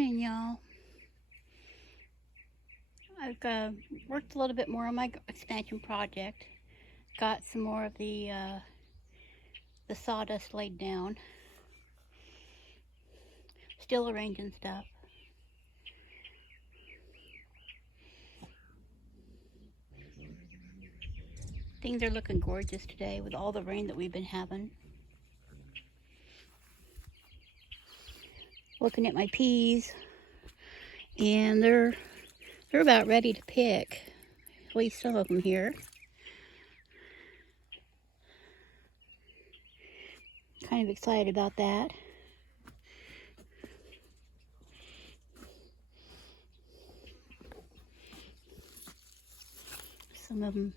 Morning, y'all. I've worked a little bit more on my expansion project. Got some more of the sawdust laid down. Still arranging stuff. Things are looking gorgeous today with all the rain that we've been having. Looking at my peas, and they're about ready to pick. At least some of them here. Kind of excited about that. Some of them,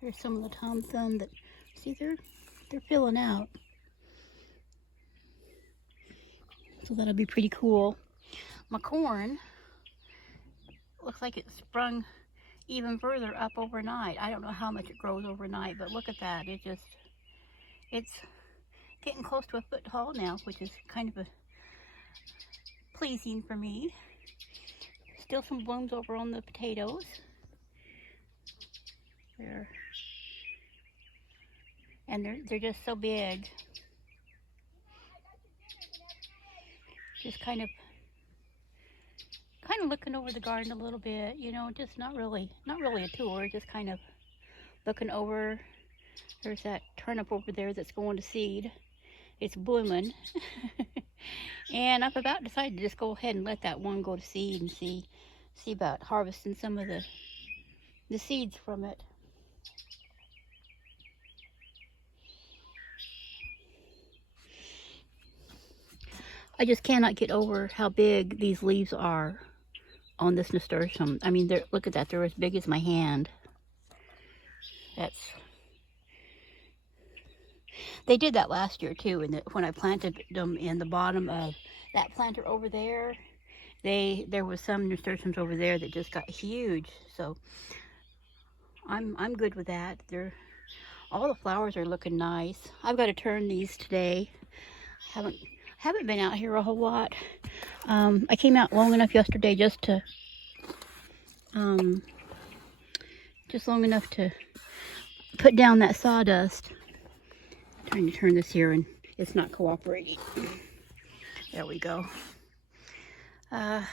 there's some of the Tom Thumb that, see, they're filling out. So that'll be pretty cool. My corn looks like it sprung even further up overnight. I don't know how much it grows overnight, but look at that. It's getting close to a foot tall now, which is kind of a pleasing for me. Still some blooms over on the potatoes. They're just so big. Just kind of looking over the garden a little bit, you know, just not really a tour, just kind of looking over. There's that turnip over there that's going to seed. It's blooming. And I've about decided to just go ahead and let that one go to seed and see about harvesting some of the seeds from it. I just cannot get over how big these leaves are on this nasturtium. I mean, look at that. They're as big as my hand. They did that last year too, and when I planted them in the bottom of that planter over there, there was some nasturtiums over there that just got huge. So I'm good with that. All the flowers are looking nice. I've got to turn these today. Haven't been out here a whole lot. I came out long enough yesterday just long enough to put down that sawdust. I'm trying to turn this here and it's not cooperating. There we go. But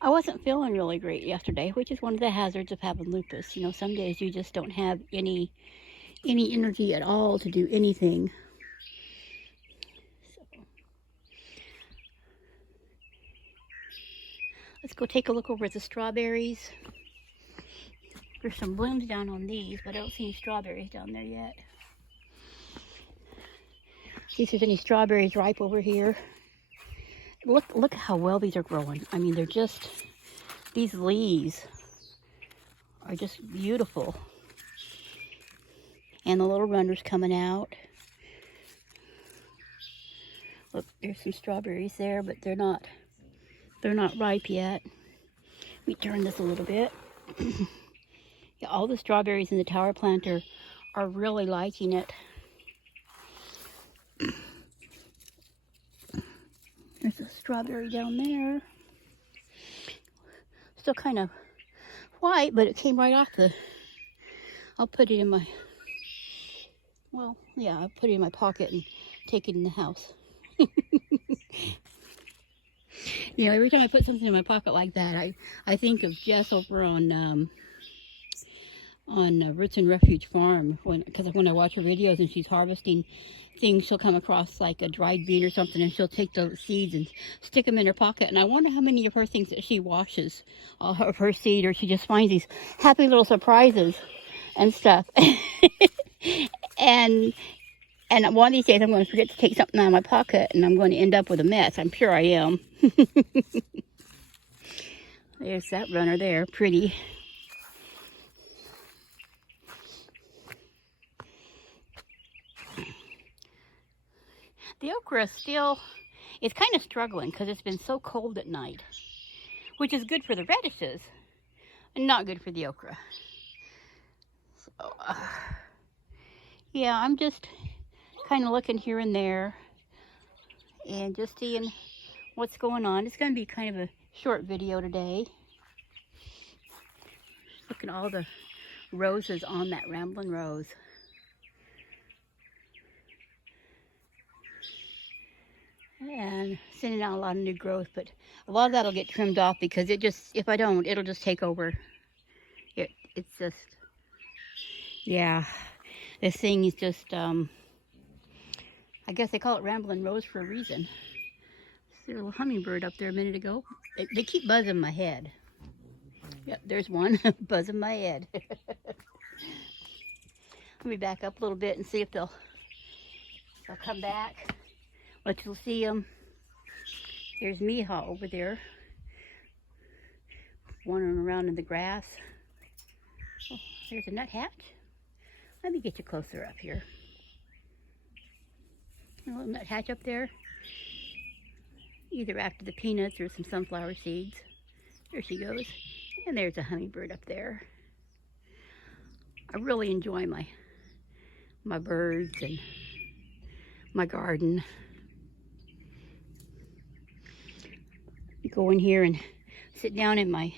I wasn't feeling really great yesterday, which is one of the hazards of having lupus. You know, some days you just don't have any energy at all to do anything. Let's go take a look over at the strawberries. There's some blooms down on these, but I don't see any strawberries down there yet. See if there's any strawberries ripe over here. Look how well these are growing. I mean, these leaves are just beautiful. And the little runners coming out. Look, there's some strawberries there, but they're not ripe yet. Let me turn this a little bit. Yeah, all the strawberries in the tower planter are really liking it. There's a strawberry down there. Still kind of white, but it came right off I'll put it in my, well, yeah, I'll put it in my pocket and take it in the house. You know, every time I put something in my pocket like that, I think of Jess over on Roots and Refuge Farm, because when I watch her videos and she's harvesting things, she'll come across like a dried bean or something, and she'll take the seeds and stick them in her pocket. And I wonder how many of her things that she washes of her seed, or she just finds these happy little surprises and stuff. and one of these days I'm going to forget to take something out of my pocket, and I'm going to end up with a mess. I'm sure I am. There's that runner there, pretty. The okra it's kind of struggling because it's been so cold at night, which is good for the radishes and not good for the okra. So, yeah, I'm just kind of looking here and there and just seeing what's going on. It's going to be kind of a short video today. Look at all the roses on that Ramblin' Rose. And sending out a lot of new growth, but a lot of that'll get trimmed off because it just, if I don't, it'll just take over. It's just, yeah, this thing is just, I guess they call it Ramblin' Rose for a reason. There's a little hummingbird up there a minute ago. They keep buzzing my head. Yep, there's one buzzing my head. Let me back up a little bit and see if they'll come back. But you'll see them. There's Miha over there, wandering around in the grass. Oh, there's a nuthatch. Let me get you closer up here. A little nuthatch up there, either after the peanuts or some sunflower seeds. There she goes. And there's a hummingbird up there. I really enjoy my birds and my garden. Go in here and sit down in my,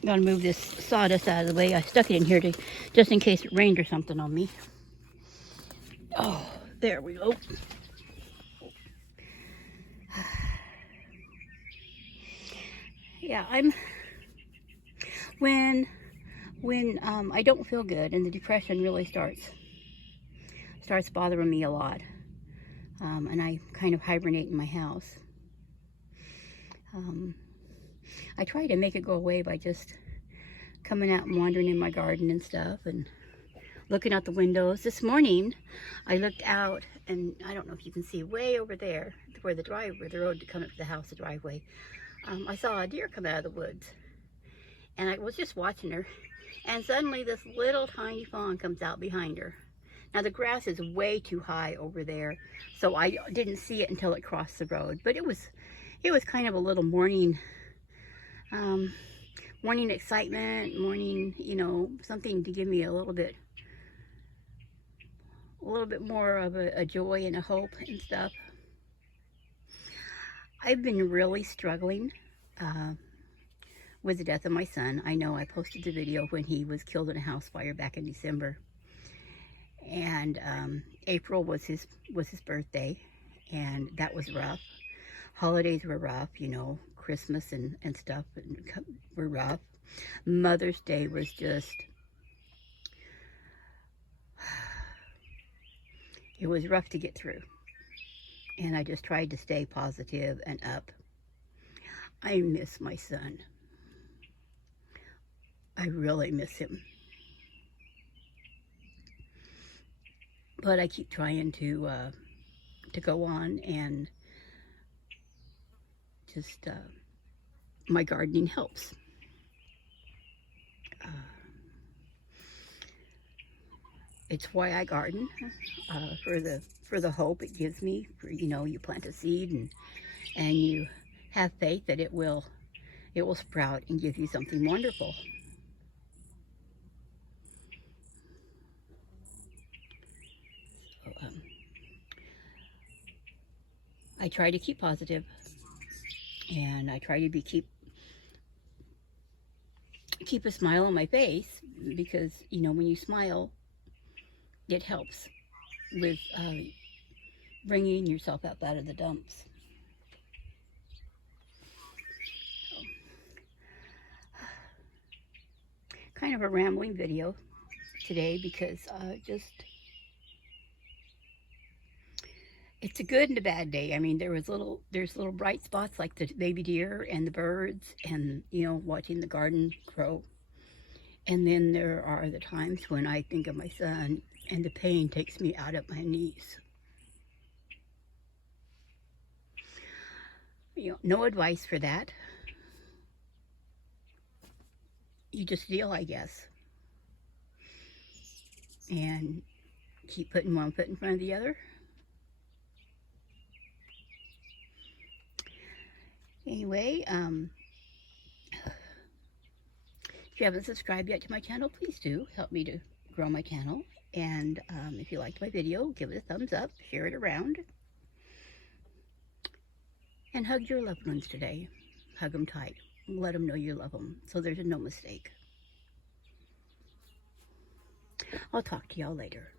I'm gonna move this sawdust out of the way. I stuck it in here just in case it rained or something on me. Oh, there we go. Yeah, when I don't feel good and the depression really starts bothering me a lot. And I kind of hibernate in my house. I try to make it go away by just coming out and wandering in my garden and stuff and looking out the windows. This morning, I looked out, and I don't know if you can see way over there where the road to come up to the house, the driveway. I saw a deer come out of the woods, and I was just watching her, and suddenly this little tiny fawn comes out behind her. Now the grass is way too high over there, so I didn't see it until it crossed the road. But it was kind of a little morning excitement, morning, you know, something to give me a little bit more of a joy and a hope and stuff. I've been really struggling with the death of my son. I know I posted the video when he was killed in a house fire back in December. And April was his birthday, and that was rough. Holidays were rough, you know, Christmas and stuff were rough. Mother's Day was just, it was rough to get through. And I just tried to stay positive and up. I miss my son. I really miss him. But I keep trying to go on, and just my gardening helps. It's why I garden, for the hope it gives me. You know, you plant a seed and you have faith that it will sprout and give you something wonderful. I try to keep positive, and I try to keep a smile on my face, because, you know, when you smile, it helps with bringing yourself up out of the dumps. Kind of a rambling video today, because it's a good and a bad day. I mean, there's little bright spots like the baby deer and the birds and, you know, watching the garden grow. And then there are the times when I think of my son and the pain takes me out at my knees. You know, no advice for that. You just deal, I guess. And keep putting one foot in front of the other. Anyway, if you haven't subscribed yet to my channel, please do. Help me to grow my channel. And if you liked my video, give it a thumbs up, share it around. And hug your loved ones today. Hug them tight. Let them know you love them so there's no mistake. I'll talk to y'all later.